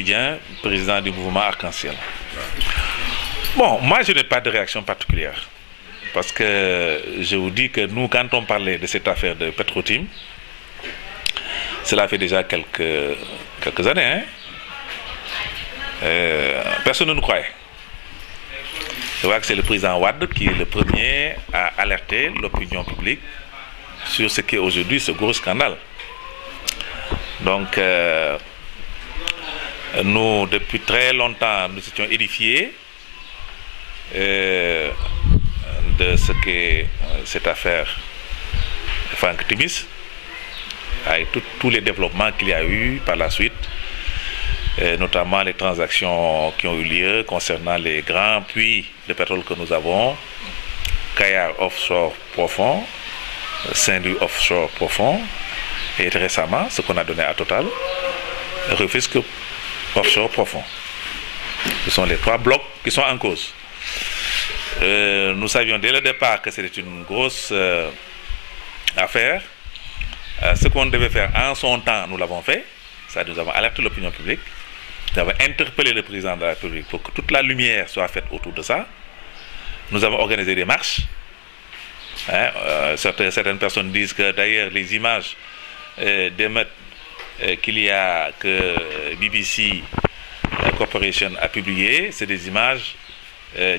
Bidien, président du mouvement Arc-en-Ciel. Bon, moi je n'ai pas de réaction particulière. Parce que je vous dis que nous, quand on parlait de cette affaire de Petro-Tim, cela fait déjà quelques années, personne ne nous croyait. Je vois que c'est le président Wade qui est le premier à alerter l'opinion publique sur ce qui est aujourd'hui ce gros scandale. Donc, nous, depuis très longtemps, nous étions édifiés de ce qu'est cette affaire Franck Timis, avec tous les développements qu'il y a eu par la suite, notamment les transactions qui ont eu lieu concernant les grands puits de pétrole que nous avons, Kayar Offshore Profond, Saint-Louis Offshore Profond, et récemment, ce qu'on a donné à Total, Rufisque Offshore Profond. Ce sont les 3 blocs qui sont en cause. Nous savions dès le départ que c'était une grosse affaire. Ce qu'on devait faire en son temps, nous l'avons fait. Ça, nous avons alerté l'opinion publique. Nous avons interpellé le président de la République pour que toute la lumière soit faite autour de ça. Nous avons organisé des marches. Certaines personnes disent que d'ailleurs les images d'émeutes qu'il y a que BBC Corporation a publiées, c'est des images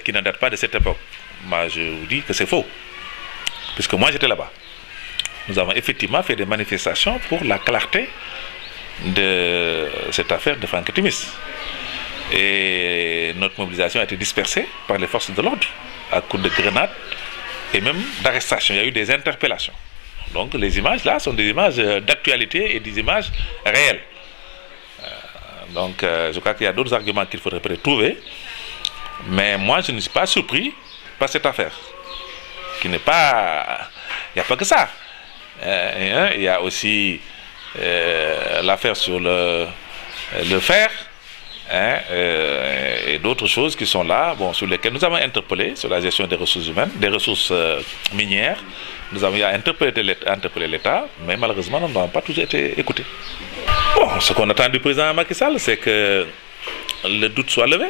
qui ne datent pas de cette époque. Moi, je vous dis que c'est faux, puisque moi j'étais là-bas. Nous avons effectivement fait des manifestations pour la clarté de cette affaire de Franck Timis. Et notre mobilisation a été dispersée par les forces de l'ordre à coups de grenades et même d'arrestation. Il y a eu des interpellations. Donc les images là sont des images d'actualité et des images réelles. Donc je crois qu'il y a d'autres arguments qu'il faudrait peut-être trouver. Mais moi je ne suis pas surpris par cette affaire. Qui n'est pas... Il n'y a pas que ça. Il y a aussi l'affaire sur le fer, et d'autres choses qui sont là, bon, sur lesquelles nous avons interpellé, sur la gestion des ressources humaines, des ressources minières. Nous avons interpellé l'État, mais malheureusement, nous n'avons pas toujours été écoutés. Bon, ce qu'on attend du président Macky Sall, c'est que le doute soit levé.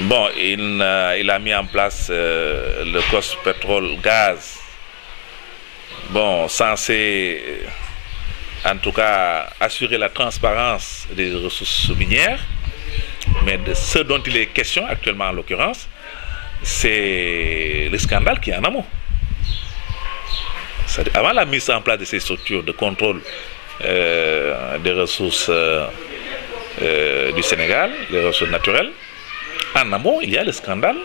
Bon, il a mis en place le COS pétrole-gaz, bon, censé en tout cas assurer la transparence des ressources minières, mais de ce dont il est question actuellement en l'occurrence, c'est le scandale qui est en amont. Avant la mise en place de ces structures de contrôle des ressources du Sénégal, les ressources naturelles, en amont, il y a le scandale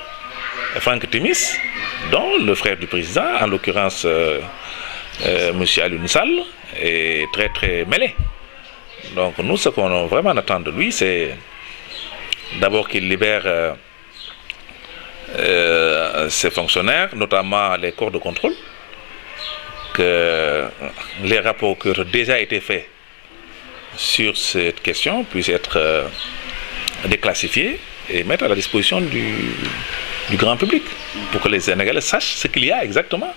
Franck Timis, dont le frère du président, en l'occurrence M. Alioune Sall, est très très mêlé. Donc nous, ce qu'on vraiment attend de lui, c'est d'abord qu'il libère ses fonctionnaires, notamment les corps de contrôle, que les rapports qui ont déjà été faits sur cette question puissent être déclassifiés et mettre à la disposition du grand public, pour que les Sénégalais sachent ce qu'il y a exactement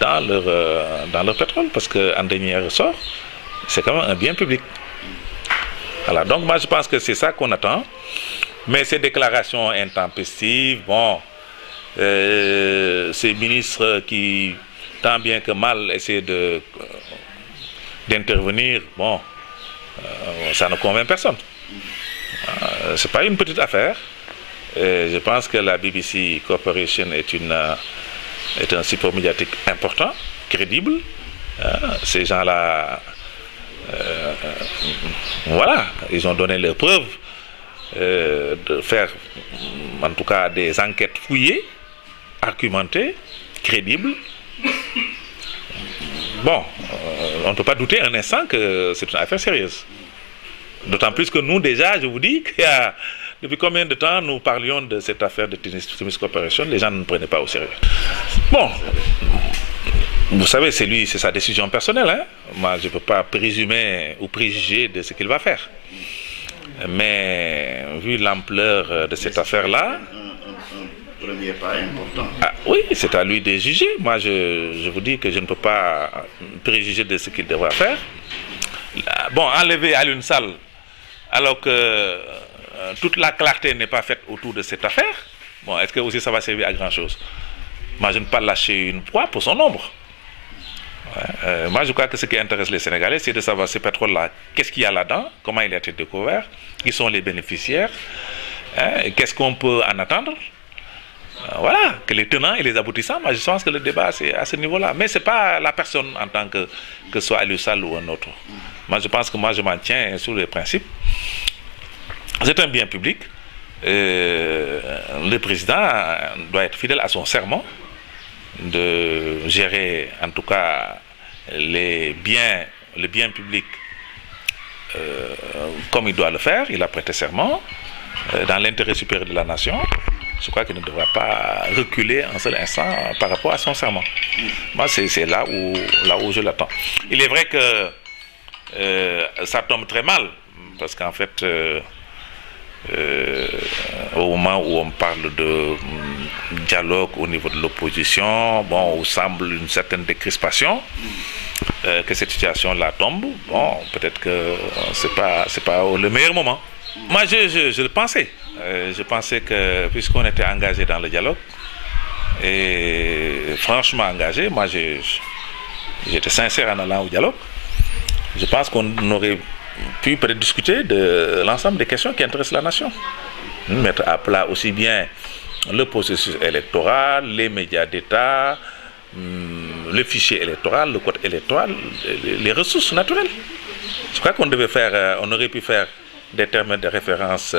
dans leur pétrole, parce qu'en dernier ressort, c'est quand même un bien public. Voilà, donc moi je pense que c'est ça qu'on attend, mais ces déclarations intempestives, bon, ces ministres qui, tant bien que mal, essaient d'intervenir, bon, ça ne convainc personne. C'est pas une petite affaire. Je pense que la BBC Corporation est un support médiatique important, crédible. Ces gens-là, voilà, ils ont donné leur preuve de faire, en tout cas, des enquêtes fouillées, argumentées, crédibles. Bon, on ne peut pas douter un instant que c'est une affaire sérieuse. D'autant plus que nous, déjà, je vous dis qu'il y a... Depuis combien de temps nous parlions de cette affaire de Timis Corporation, les gens ne prenaient pas au sérieux. Bon, vous savez, c'est sa décision personnelle. Hein? Moi, je ne peux pas présumer ou préjuger de ce qu'il va faire. Mais vu l'ampleur de cette affaire-là... Un premier pas important. Ah, oui, c'est à lui de juger. Moi, je vous dis que je ne peux pas préjuger de ce qu'il devra faire. Bon, enlever Alioune Sall, alors que toute la clarté n'est pas faite autour de cette affaire, bon, est-ce que aussi ça va servir à grand-chose? Moi, je ne peux pas lâcher une proie pour son ombre. Ouais. Moi, je crois que ce qui intéresse les Sénégalais, c'est de savoir ce pétrole-là, qu'est-ce qu'il y a là-dedans, comment il a été découvert, qui sont les bénéficiaires, hein, qu'est-ce qu'on peut en attendre. Voilà, que les tenants et les aboutissants. Moi, je pense que le débat, c'est à ce niveau-là. Mais ce n'est pas la personne en tant que ce soit Aliou Sall ou un autre. Moi, je pense que moi, je m'en tiens sur les principes. C'est un bien public. Le président doit être fidèle à son serment de gérer en tout cas le bien public comme il doit le faire. Il a prêté serment dans l'intérêt supérieur de la nation. Je crois qu'il ne devra pas reculer un seul instant par rapport à son serment. Moi, c'est là où je l'attends. Il est vrai que ça tombe très mal, parce qu'en fait, au moment où on parle de dialogue au niveau de l'opposition, bon, où semble une certaine décrispation, que cette situation-là tombe, bon, peut-être que c'est pas le meilleur moment. Moi, je le pensais. Je pensais que, puisqu'on était engagé dans le dialogue, et franchement engagé, moi j'étais sincère en allant au dialogue, je pense qu'on aurait pu peut-être discuter de l'ensemble des questions qui intéressent la nation. Mettre à plat aussi bien le processus électoral, les médias d'État, le fichier électoral, le code électoral, les ressources naturelles. Je crois qu'on aurait pu faire des termes de référence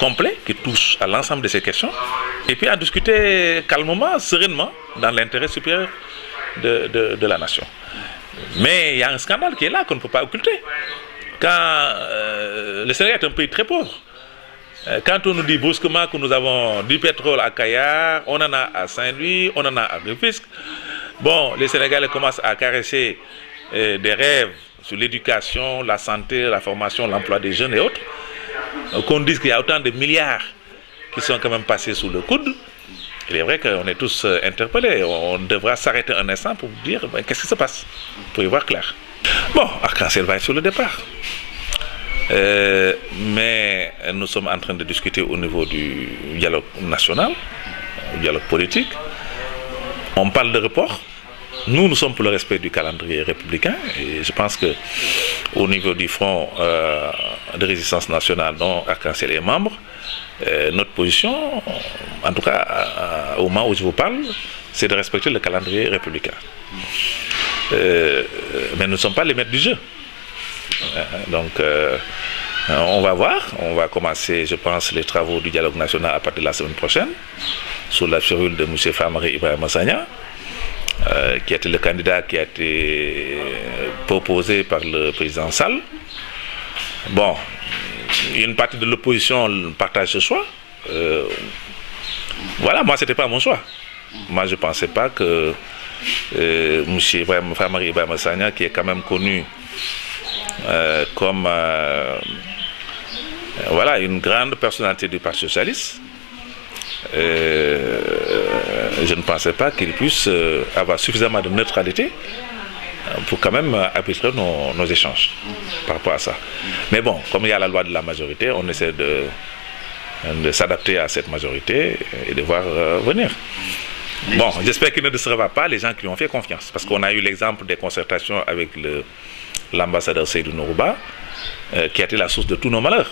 complets qui touchent à l'ensemble de ces questions et puis en discuter calmement, sereinement, dans l'intérêt supérieur de la nation. Mais il y a un scandale qui est là qu'on ne peut pas occulter. Quand le Sénégal est un pays très pauvre, quand on nous dit brusquement que nous avons du pétrole à Kayar, on en a à Saint-Louis, on en a à Rufisque, bon, les Sénégalais commencent à caresser des rêves sur l'éducation, la santé, la formation, l'emploi des jeunes et autres, qu'on dise qu'il y a autant de milliards qui sont quand même passés sous le coude. Il est vrai qu'on est tous interpellés. On devra s'arrêter un instant pour dire qu'est-ce qui se passe, pour y voir clair. Bon, Arc-en-Ciel va être sur le départ. Mais nous sommes en train de discuter au niveau du dialogue national, du dialogue politique. On parle de report. Nous sommes pour le respect du calendrier républicain et je pense qu'au niveau du Front de résistance nationale dont Arc-en-Ciel est membre, notre position, en tout cas au moment où je vous parle, c'est de respecter le calendrier républicain. Mais nous ne sommes pas les maîtres du jeu. Donc on va voir, on va commencer, je pense, les travaux du dialogue national à partir de la semaine prochaine, sous la férule de M. Famara Ibrahima Sagna, qui était le candidat qui a été proposé par le président Sall. Bon, une partie de l'opposition partage ce choix. Voilà, moi, ce n'était pas mon choix. Moi, je ne pensais pas que M. Famara Ibrahima Sagna, qui est quand même connu comme voilà, une grande personnalité du Parti socialiste, je ne pensais pas qu'il puisse avoir suffisamment de neutralité pour quand même arbitrer nos échanges par rapport à ça. Mais bon, comme il y a la loi de la majorité, on essaie de s'adapter à cette majorité et de voir venir. Bon, j'espère qu'il ne décevra pas les gens qui lui ont fait confiance, parce qu'on a eu l'exemple des concertations avec l'ambassadeur Seydou Nourouba, qui a été la source de tous nos malheurs.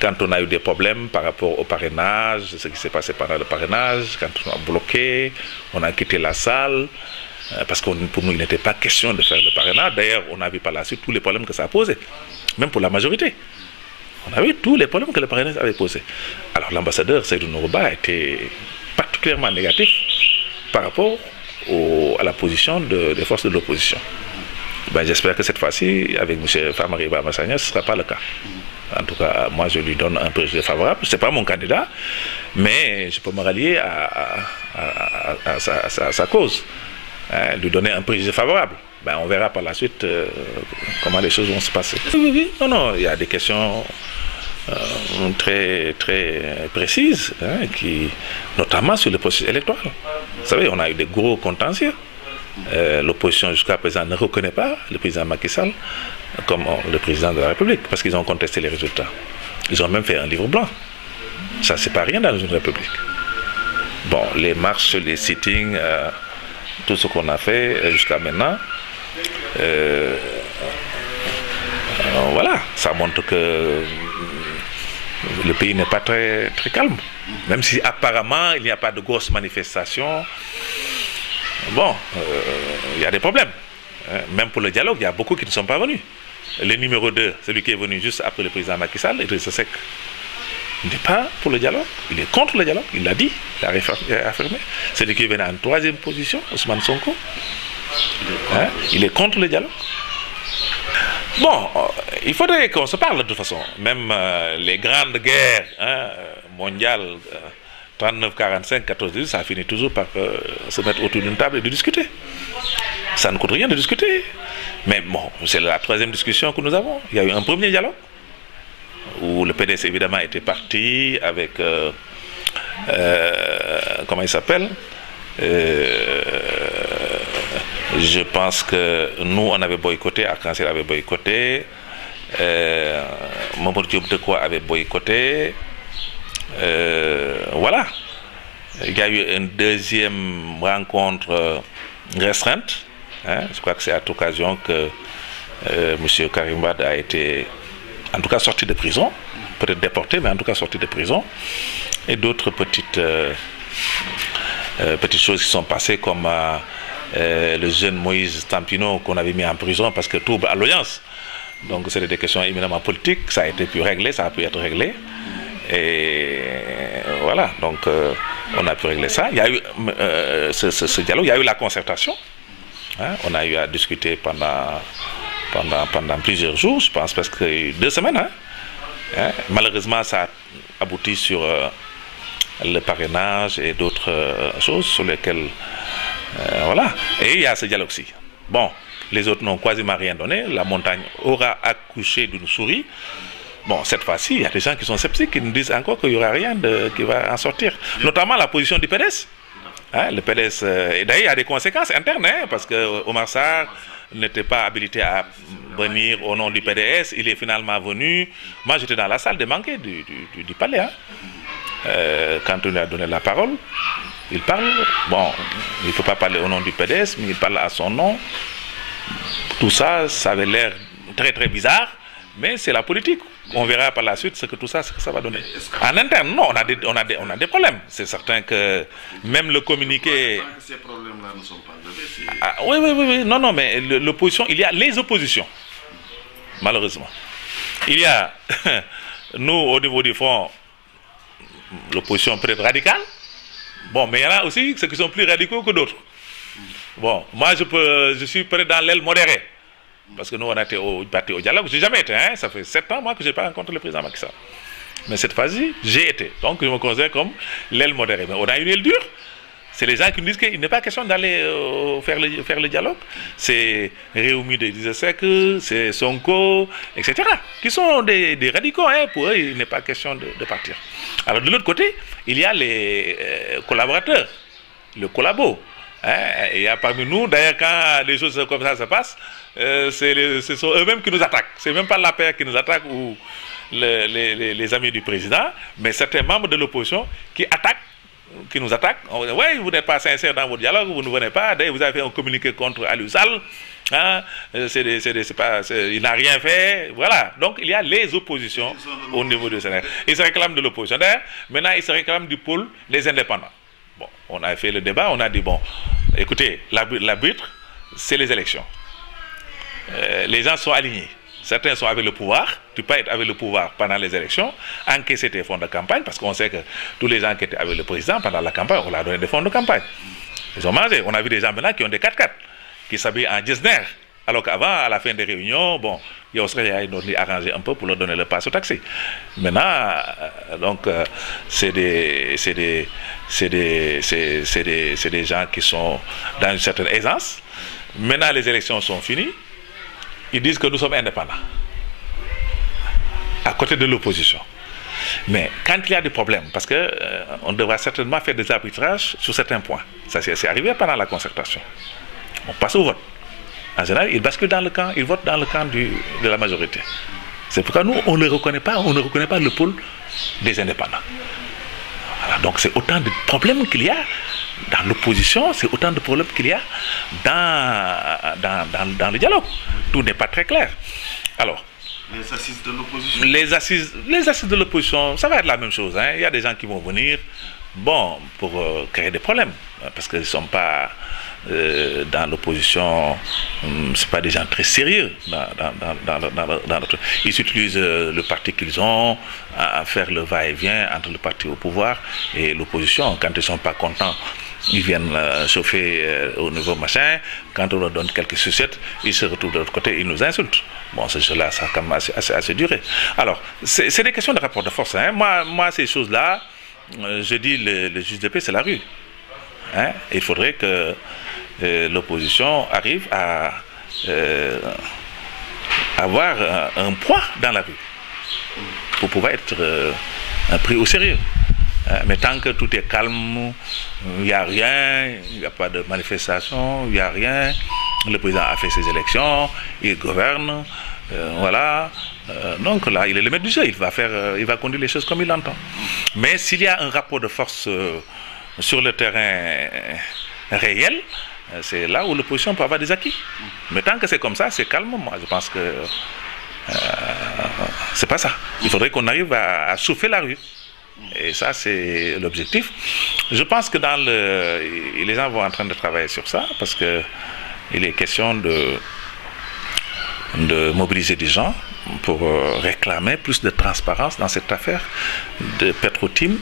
Quand on a eu des problèmes par rapport au parrainage, ce qui s'est passé pendant le parrainage, quand on a bloqué, on a quitté la salle, parce que pour nous, il n'était pas question de faire le parrainage. D'ailleurs, on a vu par la suite tous les problèmes que ça a posé, même pour la majorité. On a vu tous les problèmes que le parrainage avait posé. Alors l'ambassadeur Seydou Nourouba a été particulièrement négatif par rapport à la position des forces de l'opposition. Ben, j'espère que cette fois-ci, avec M. Famara Ibrahima Sagna, ce ne sera pas le cas. En tout cas, moi, je lui donne un préjugé favorable. Ce n'est pas mon candidat, mais je peux me rallier à sa cause. Lui donner un préjugé favorable. Ben, on verra par la suite comment les choses vont se passer. Oui, non, il y a des questions très, très précises, qui, notamment sur le processus électoral. Vous savez, on a eu des gros contentieux L'opposition jusqu'à présent ne reconnaît pas le président Macky Sall comme le président de la République, parce qu'ils ont contesté les résultats. Ils ont même fait un livre blanc. Ça, c'est pas rien dans une République. Bon, les marches, les sittings, tout ce qu'on a fait jusqu'à maintenant, voilà, ça montre que le pays n'est pas très, très calme. Même si apparemment il n'y a pas de grosses manifestations, bon, il y a des problèmes. Même pour le dialogue, il y a beaucoup qui ne sont pas venus. Le numéro 2, celui qui est venu juste après le président Macky Sall, Idrissa Seck, il n'est pas pour le dialogue, il est contre le dialogue, il l'a dit, il a affirmé. Celui qui est venu en 3e position, Ousmane Sonko, il est contre le dialogue. Bon, il faudrait qu'on se parle de toute façon. Même les grandes guerres mondiales, 39-45, 14-18, ça finit toujours par se mettre autour d'une table et de discuter. Ça ne coûte rien de discuter. Mais bon, c'est la 3e discussion que nous avons. Il y a eu un premier dialogue où le PDS évidemment était parti avec, comment il s'appelle, je pense que nous on avait boycotté, Arc-en-Ciel avait boycotté, Mamadou Diop Decroix avait boycotté, voilà. Il y a eu une 2e rencontre restreinte, je crois que c'est à cette occasion que M. Karim Wade a été en tout cas sorti de prison, peut-être déporté, mais en tout cas sorti de prison, et d'autres petites choses qui sont passées, comme le jeune Moïse Tampino qu'on avait mis en prison parce que trouble à l'audience. Donc c'est des questions éminemment politiques, ça a été pu régler, ça a pu être réglé. Et voilà, donc on a pu régler ça. Il y a eu ce dialogue, il y a eu la concertation. On a eu à discuter pendant plusieurs jours, je pense presque 2 semaines. Malheureusement, ça a abouti sur le parrainage et d'autres choses sur lesquelles... voilà. Et il y a ce dialogue-ci. Bon, les autres n'ont quasiment rien donné. La montagne aura accouché d'une souris. Bon, cette fois-ci, il y a des gens qui sont sceptiques, qui nous disent encore qu'il n'y aura rien qui va en sortir. Notamment la position du PDS. Le PDS, et d'ailleurs, il y a des conséquences internes, parce que Omar Sarr n'était pas habilité à venir au nom du PDS. Il est finalement venu. Moi, j'étais dans la salle des banquets du palais. Quand on lui a donné la parole, il parle. Bon, il ne peut pas parler au nom du PDS, mais il parle à son nom. Tout ça, ça avait l'air très très bizarre, mais c'est la politique. On verra par la suite ce que tout ça, ce que ça va donner. En interne, non, on a des problèmes. C'est certain que même le communiqué... Ces problèmes-là ne sont pas levés. Oui. Non, mais l'opposition, il y a les oppositions, malheureusement. Il y a, nous, au niveau du front, l'opposition peut être radicale. Bon, mais il y en a aussi ceux qui sont plus radicaux que d'autres. Bon, moi, je suis peut-être dans l'aile modérée. Parce que nous, on a été parti au dialogue. Je n'ai jamais été. Ça fait 7 ans, moi, que je n'ai pas rencontré le président Macky Sall. Mais cette fois-ci, j'ai été. Donc, je me considère comme l'aile modérée. Mais on a une aile dure. C'est les gens qui nous disent qu'il n'est pas question d'aller faire le dialogue. C'est Réumi de Idrissa Seck, c'est Sonko, etc. Qui sont des radicaux. Pour eux, il n'est pas question de partir. Alors, de l'autre côté, il y a les collaborateurs, le collabo. Il y a parmi nous, d'ailleurs, quand les choses comme ça se passent, ce sont eux-mêmes qui nous attaquent. Ce n'est même pas la paix qui nous attaque ou les amis du président, mais certains membres de l'opposition qui nous attaquent. On dit, oui, vous n'êtes pas sincère dans vos dialogues, vous ne venez pas. D'ailleurs, vous avez fait un communiqué contre Aliou Sall. Il n'a rien fait. Voilà. Donc, il y a les oppositions au niveau du Sénat. Ils se réclament de l'opposition. D'ailleurs, maintenant, ils se réclament du pôle des indépendants. Bon, on a fait le débat, on a dit, bon, écoutez, l'arbitre, c'est les élections. Les gens sont alignés. Certains sont avec le pouvoir. Tu peux être avec le pouvoir pendant les élections, encaisser tes fonds de campagne, parce qu'on sait que tous les gens qui étaient avec le président pendant la campagne, on leur a donné des fonds de campagne. Ils ont mangé. On a vu des gens maintenant qui ont des 4x4, qui s'habillent en Gisner. Alors qu'avant, à la fin des réunions, bon, il y a aussi arrangé un peu pour leur donner le pass au taxi. Maintenant, donc, c'est des gens qui sont dans une certaine aisance. Maintenant, les élections sont finies. Ils disent que nous sommes indépendants, à côté de l'opposition. Mais quand il y a des problèmes, parce qu'on devra certainement faire des arbitrages sur certains points. Ça, c'est arrivé pendant la concertation. on passe au vote. En général, ils basculent dans le camp, ils votent dans le camp de la majorité. C'est pourquoi nous, on ne reconnaît pas le pôle des indépendants. Voilà, donc c'est autant de problèmes qu'il y a dans l'opposition, c'est autant de problèmes qu'il y a dans le dialogue. Tout n'est pas très clair. Alors, les assises de l'opposition. Les assises de l'opposition, ça va être la même chose. Hein. Il y a des gens qui vont venir, bon, pour créer des problèmes, parce qu'ils ne sont pas dans l'opposition, c'est pas des gens très sérieux ils utilisent le parti qu'ils ont à faire le va-et-vient entre le parti au pouvoir et l'opposition. Quand ils ne sont pas contents, ils viennent chauffer au niveau machin. Quand on leur donne quelques sucettes, ils se retrouvent de l'autre côté, ils nous insultent. Bon, ce jeu-là, ça a quand même assez duré. Alors, c'est des questions de rapport de force. Hein. Moi, ces choses-là, je dis le juge de paix, c'est la rue. Hein. Il faudrait que l'opposition arrive à avoir un poids dans la rue pour pouvoir être pris au sérieux. Mais tant que tout est calme, il n'y a rien, il n'y a pas de manifestation, il n'y a rien, le président a fait ses élections, il gouverne, voilà. Donc là, il est le maître du jeu, il va conduire les choses comme il l'entend. Mais s'il y a un rapport de force sur le terrain réel, c'est là où l'opposition peut avoir des acquis. Mais tant que c'est comme ça, c'est calme, moi je pense que c'est pas ça. Il faudrait qu'on arrive à chauffer la rue. Et ça, c'est l'objectif. Je pense que les gens vont en train de travailler sur ça, parce qu'il est question de mobiliser des gens pour réclamer plus de transparence dans cette affaire de Petro-Tim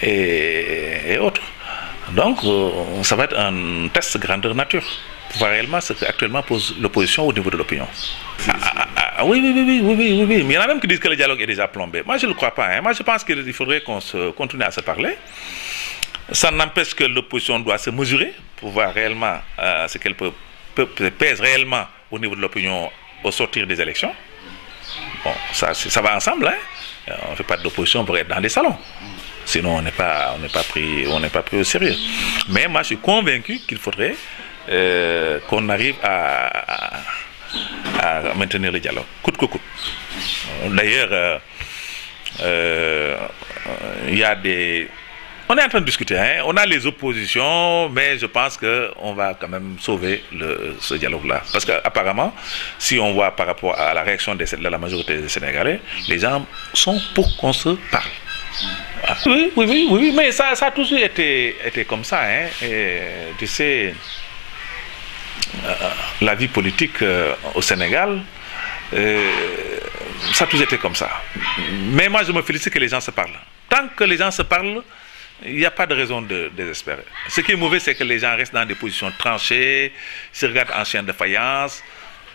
et autres. Donc, ça va être un test grandeur nature pour voir réellement ce qu'actuellement pose l'opposition au niveau de l'opinion. Oui, mais il y en a même qui disent que le dialogue est déjà plombé. Moi, je ne le crois pas. Hein. Moi, je pense qu'il faudrait qu'on continue à se parler. Ça n'empêche que l'opposition doit se mesurer pour voir réellement ce qu'elle pèse réellement au niveau de l'opinion au sortir des élections. Bon, ça va ensemble. Hein. On ne fait pas de l'opposition pour être dans les salons. Sinon, on n'est pas pris au sérieux. Mais moi, je suis convaincu qu'il faudrait qu'on arrive à maintenir le dialogue, coûte que coûte. D'ailleurs, il y a des... On est en train de discuter, hein? On a les oppositions, mais je pense qu'on va quand même sauver ce dialogue-là. Parce qu'apparemment, si on voit par rapport à la réaction de la majorité des Sénégalais, les gens sont pour qu'on se parle. Ah. Oui, mais ça a toujours été comme ça. Hein? Et, tu sais, la vie politique au Sénégal, ça a toujours été comme ça. Mais moi, je me félicite que les gens se parlent. Tant que les gens se parlent, il n'y a pas de raison de désespérer. Ce qui est mauvais, c'est que les gens restent dans des positions tranchées, se regardent en chien de faïence.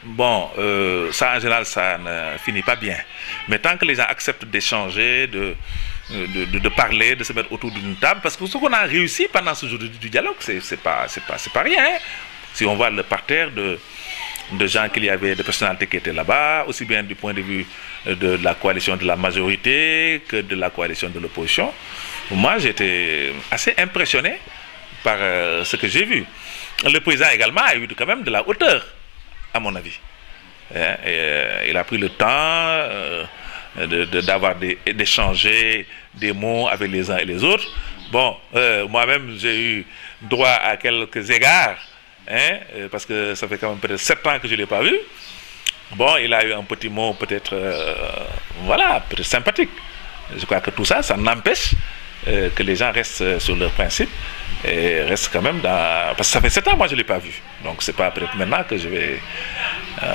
Bon, ça en général, ça ne finit pas bien. Mais tant que les gens acceptent d'échanger, de parler, de se mettre autour d'une table, parce que ce qu'on a réussi pendant ce jour du dialogue, c'est pas rien. Hein? Si on voit le parterre de gens qu'il y avait, de personnalités qui étaient là-bas, aussi bien du point de vue de la coalition de la majorité que de la coalition de l'opposition, moi j'étais assez impressionné par ce que j'ai vu. Le président également a eu quand même de la hauteur, à mon avis. Il a pris le temps d'échanger des mots avec les uns et les autres. Bon, moi-même j'ai eu droit à quelques égards, hein, parce que ça fait quand même peut-être 7 ans que je ne l'ai pas vu. Bon, il a eu un petit mot peut-être, voilà, peut-être sympathique. Je crois que tout ça, ça n'empêche que les gens restent sur leurs principes et restent quand même dans... Parce que ça fait 7 ans, moi je ne l'ai pas vu. Donc c'est pas peut-être maintenant que je vais...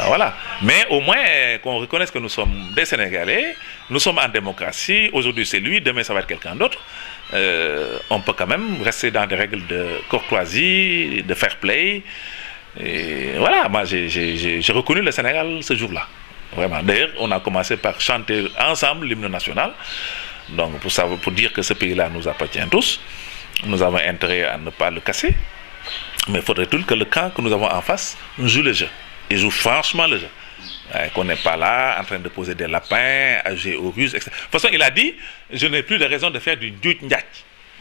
voilà. Mais au moins qu'on reconnaisse que nous sommes des Sénégalais, nous sommes en démocratie, aujourd'hui c'est lui, demain ça va être quelqu'un d'autre. On peut quand même rester dans des règles de courtoisie, de fair play. Et voilà, moi j'ai reconnu le Sénégal ce jour-là. Vraiment. D'ailleurs, on a commencé par chanter ensemble l'hymne national. Donc pour dire que ce pays-là nous appartient tous, nous avons intérêt à ne pas le casser. Mais faudrait-il que le camp que nous avons en face joue le jeu. Et joue franchement le jeu. Qu'on n'est pas là en train de poser des lapins, à jouer aux ruses, etc. De toute façon, il a dit, je n'ai plus de raison de faire du ndjout ndjak.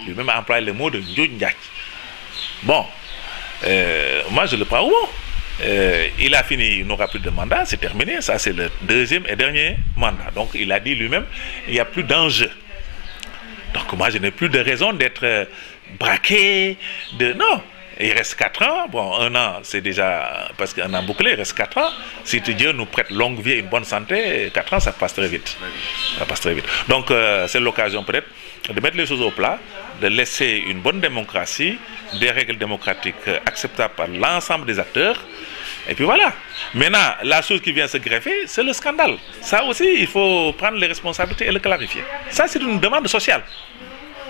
Lui-même a employé le mot de ndjout ndjak. Bon, moi je le prends au mot. il a fini, il n'aura plus de mandat, c'est terminé, ça c'est le deuxième et dernier mandat. Donc il a dit lui-même, il n'y a plus d'enjeu. Donc moi je n'ai plus de raison d'être braqué, non. Il reste 4 ans, bon 1 an c'est déjà, parce qu'un an bouclé, il reste 4 ans. Si Dieu nous prête longue vie et une bonne santé, 4 ans ça passe très vite. Ça passe très vite. Donc c'est l'occasion peut-être de mettre les choses au plat, de laisser une bonne démocratie, des règles démocratiques acceptables par l'ensemble des acteurs. Et puis voilà. Maintenant, la chose qui vient se greffer, c'est le scandale. Ça aussi, il faut prendre les responsabilités et le clarifier. Ça, c'est une demande sociale.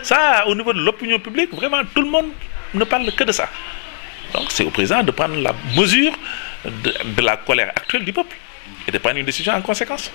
Ça, au niveau de l'opinion publique, vraiment, tout le monde ne parle que de ça. Donc, c'est au président de prendre la mesure de la colère actuelle du peuple et de prendre une décision en conséquence.